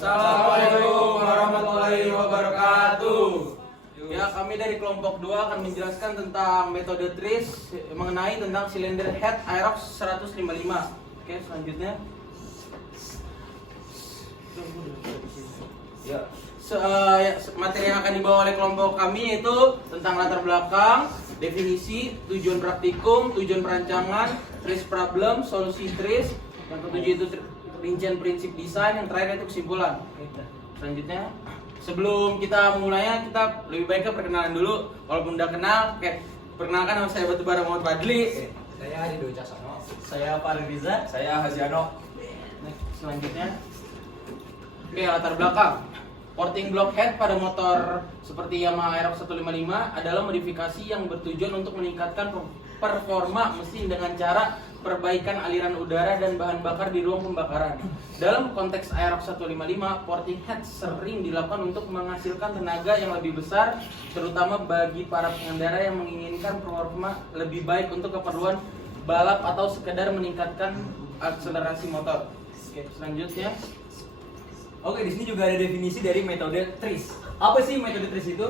Assalamualaikum warahmatullahi wabarakatuh. Ya, kami dari kelompok 2 akan menjelaskan tentang metode TRIS mengenai tentang silinder head Aerox 155. Oke, selanjutnya. Ya, materi yang akan dibawa oleh kelompok kami yaitu tentang latar belakang, definisi, tujuan praktikum, tujuan perancangan, TRIS problem, solusi TRIS, yang ketujuh itu rincian prinsip desain, yang terakhir itu kesimpulan. Selanjutnya, sebelum kita mulainya, kita lebih baiknya perkenalan dulu. Walaupun udah kenal, perkenalkan nama saya Batubara Muhammad Fadli. Saya Adi Dwi Caksono. Saya Farid Riza. Saya Haziano. Selanjutnya, oke, latar belakang. Porting block head pada motor seperti Yamaha Aerox 155 adalah modifikasi yang bertujuan untuk meningkatkan performa mesin dengan cara perbaikan aliran udara dan bahan bakar di ruang pembakaran. Dalam konteks Aerox 155, porting head sering dilakukan untuk menghasilkan tenaga yang lebih besar, terutama bagi para pengendara yang menginginkan performa lebih baik untuk keperluan balap atau sekedar meningkatkan akselerasi motor. Oke, selanjutnya. Oke, di sini juga ada definisi dari metode TRIS. Apa sih metode TRIS itu?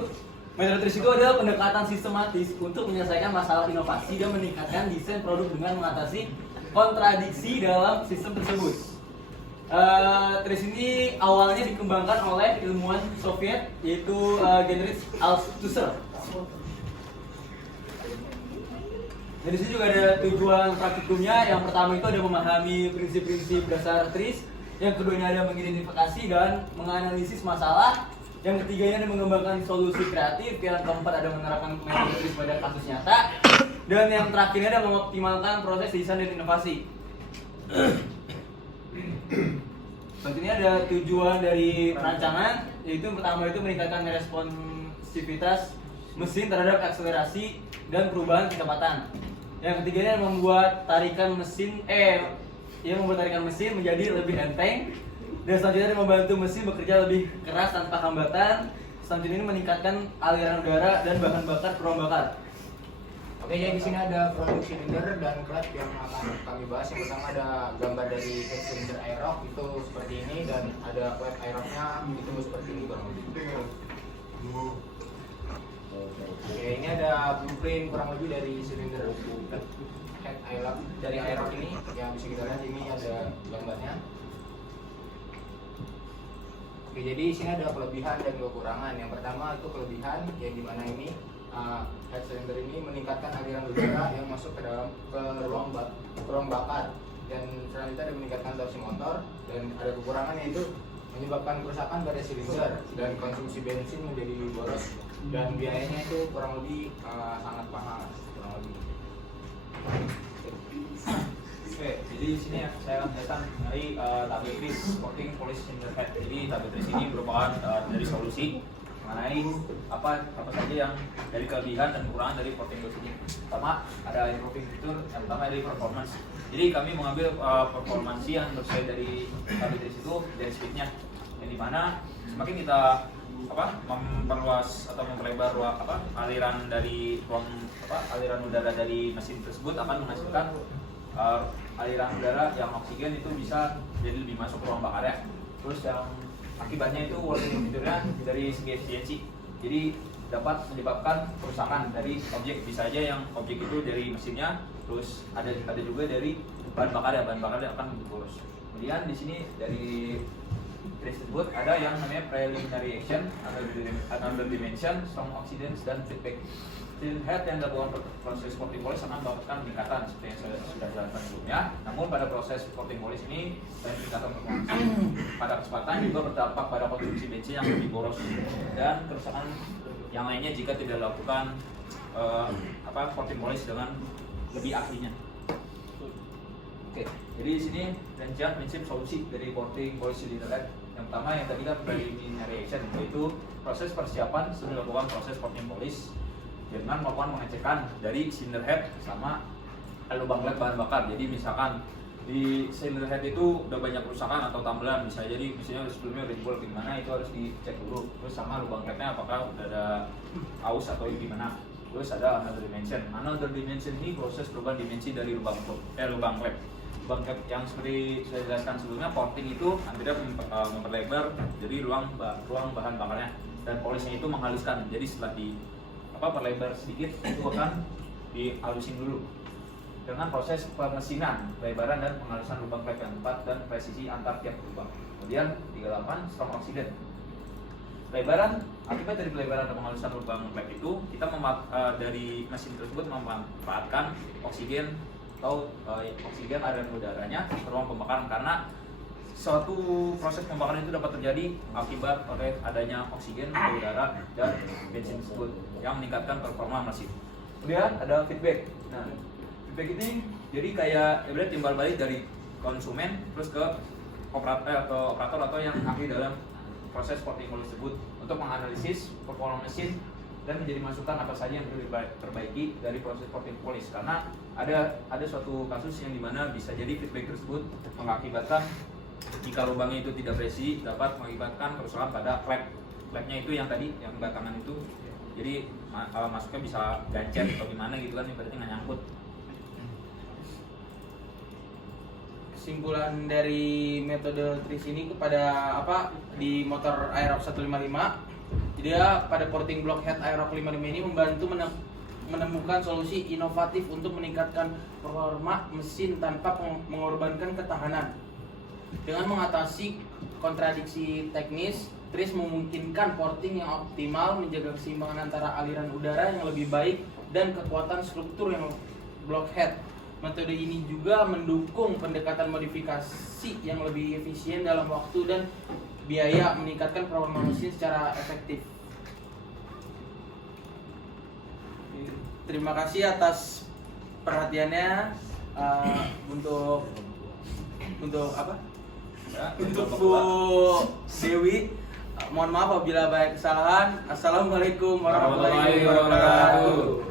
Metode TRIS itu adalah pendekatan sistematis untuk menyelesaikan masalah inovasi dan meningkatkan desain produk dengan mengatasi kontradiksi dalam sistem tersebut. TRIS ini awalnya dikembangkan oleh ilmuwan Soviet yaitu Genrikh Althusser. Jadi sini juga ada tujuan praktikumnya. Yang pertama itu ada memahami prinsip-prinsip dasar TRIS. Yang keduanya ada mengidentifikasi dan menganalisis masalah. Yang ketiganya ada mengembangkan solusi kreatif. Yang keempat ada menerapkan metode TRIS pada kasus nyata. Dan yang terakhirnya ada mengoptimalkan proses desain dan inovasi. Selanjutnya ada tujuan dari perancangan, yaitu yang pertama itu meningkatkan responsivitas mesin terhadap akselerasi dan perubahan kecepatan. Yang ketiganya membuat tarikan mesin menjadi lebih enteng. Dan selanjutnya membantu mesin bekerja lebih keras tanpa hambatan. Selanjutnya ini meningkatkan aliran udara dan bahan bakar ke ruang bakar. Oke, jadi di sini ada produk silinder dan klep yang akan kami bahas. Yang pertama ada gambar dari head cylinder Aerox itu seperti ini, dan ada klep Aeroxnya itu seperti ini kurang lebih. Oke, ini ada blueprint kurang lebih dari silinder head Aerox dari Aerox ini. Yang bisa kita lihat ini ada gambarnya. Oke, jadi di sini ada kelebihan dan kekurangan. Yang pertama itu kelebihan, yang dimana ini head cylinder ini meningkatkan aliran udara yang masuk ke dalam ruang bakar, dan selanjutnya ada meningkatkan torsi motor. Dan ada kekurangan yaitu menyebabkan kerusakan pada silinder dan konsumsi bensin menjadi boros, dan biayanya itu kurang lebih sangat mahal kurang lebih. Oke, jadi di sini saya akan menjelaskan mengenai tabel TRIS Porting Policy Cylinder Head. Jadi tabel TRIS ini merupakan dari solusi mengenai apa saja yang dari kelebihan dan kekurangan dari porting policy ini. Pertama ada improving fitur, yang pertama dari performance. Jadi kami mengambil performance yang sesuai dari tabel TRIS itu dari speednya, yang dimana semakin kita memperluas atau memperlebar aliran dari aliran udara dari mesin tersebut akan menghasilkan aliran udara yang oksigen itu bisa jadi lebih masuk ke ruang bakar ya. Terus yang akibatnya itu working fiturnya dari segi efisiensi, jadi dapat menyebabkan kerusakan dari objek, bisa aja yang objek itu dari mesinnya, terus ada juga dari bahan bakar yang akan boros. Kemudian di sini dari TRIS tersebut ada yang namanya preliminary action, under dimension, strong oxidants, dan feedback. Cylinder head yang dilakukan proses porting polish akan mendapatkan peningkatan seperti yang sudah dijelaskan sebelumnya. Namun pada proses porting polish ini selain peningkatan performa pada kecepatan juga berdampak pada konsumsi bensin yang lebih boros dan kerusakan yang lainnya jika tidak dilakukan porting polish dengan lebih ahlinya. Oke, jadi di sini rincian prinsip solusi dari porting polish cylinder head. Yang pertama yang tadi kan preliminary action, yaitu proses persiapan sebelum dilakukan proses porting polish dengan melakukan pengecekan dari cylinder head sama lubang led bahan bakar. Jadi misalkan di cylinder head itu udah banyak kerusakan atau tambelan, bisa jadi misalnya sebelumnya udah jebol gimana, itu harus dicek dulu. Terus sama lubang lednya apakah udah ada aus atau gimana. Terus ada another dimension. Another dimension ini proses perubahan dimensi dari lubang led. lubang cap yang seperti sudah dijelaskan sebelumnya, porting itu artinya memperlebar jadi ruang bahan bakarnya, dan polisnya itu menghaluskan. Jadi setelah perlebar sedikit itu akan dihalusin dulu dengan proses pemesinan, pelebaran dan penghalusan lubang klep yang tepat dan presisi antar tiap lubang. Kemudian 38 strong oksigen. Pelebaran, akibat dari pelebaran dan penghalusan lubang klep itu, kita dari mesin tersebut memanfaatkan oksigen atau oksigen aliran udaranya ke ruang pembakaran, karena suatu proses pembakaran itu dapat terjadi akibat oleh adanya oksigen ke udara dan bensin tersebut yang meningkatkan performa mesin. Kemudian ada feedback. Nah, feedback ini jadi kayak berarti timbal balik dari konsumen terus ke operator atau yang ahli dalam proses porting tersebut untuk menganalisis performa mesin dan menjadi masukan apa saja yang perlu diperbaiki dari proses porting polis, karena ada suatu kasus yang dimana bisa jadi feedback tersebut mengakibatkan jika lubangnya itu tidak presisi dapat mengakibatkan kerusakan pada klepnya itu yang tadi yang batangan itu, jadi masuknya bisa gancet atau gimana gitu kan, berarti nggak nyangkut. Kesimpulan dari metode TRIS ini kepada di motor Aerox 155, dia pada porting block head Aerox 55 ini membantu menemukan solusi inovatif untuk meningkatkan performa mesin tanpa mengorbankan ketahanan. Dengan mengatasi kontradiksi teknis, TRIS memungkinkan porting yang optimal, menjaga keseimbangan antara aliran udara yang lebih baik dan kekuatan struktur yang block head. Metode ini juga mendukung pendekatan modifikasi yang lebih efisien dalam waktu dan biaya, meningkatkan performa mesin secara efektif. Terima kasih atas perhatiannya untuk apa? Untuk Bu Dewi. Mohon maaf apabila banyak kesalahan. Assalamualaikum warahmatullahi wabarakatuh.